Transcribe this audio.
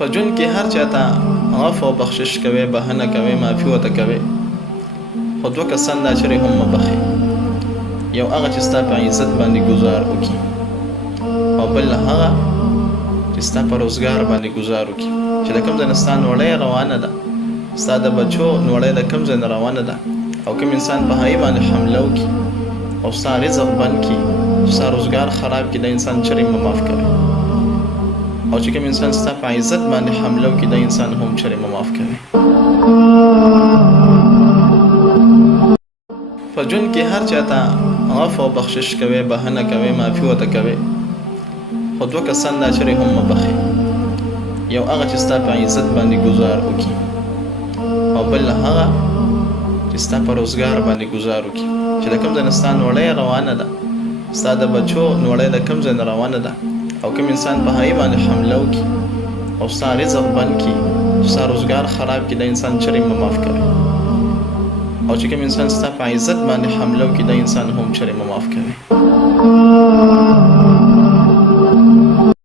په ژوند کې هر چاته عفو او بخشش کوي، بهانه کوي، معافي ورته کوي، خو دوه کسان دا چېرې هم مه بخښئ. یو هغه چې ستا په عزت باندې ګزار وکړي، او بل هغه چې ستا په روزګار باندې ګزار وکړي، چې د کوم ځای نه ستا نوړۍ روانه ده، ستا د بچو نوړۍ د کوم ځای نه روانه ده، او کوم انسان په هغې باندې حمله وکړي او ستا رزق بند کړي، ستا روزګار خراب کړي، دا انسان چېرې مه معاف کوئ. او چې کوم انسان ستا په عزت باندې حمله وکړي، دا انسان هم چېرې مه معاف کوئ. په ژوند کې هر چاته عفو او بخشش کوي، بهانه کوي، معافي ورته کوي، خو دوه کسان دا چېرې هم مه بخښئ. یو هغه چې ستا په عزت باندې ګزار وکړي، او بل هغه چې ستا په روزګار باندې ګزار وکړي، چې د کوم ځای نه ستا نوړۍ روانه ده، ستا د بچو نوړۍ د کوم ځای نه روانه ده، او کوم انسان په هغې باندې حمله وکړي او ستا رزق بند کړي، ستا روزګار خراب کړي، دا انسان چېرې مه معاف کوئ. او چې کوم انسان ستا په عزت باندې حمله وکړي، دا انسان هم چېرې مه معاف کوئ.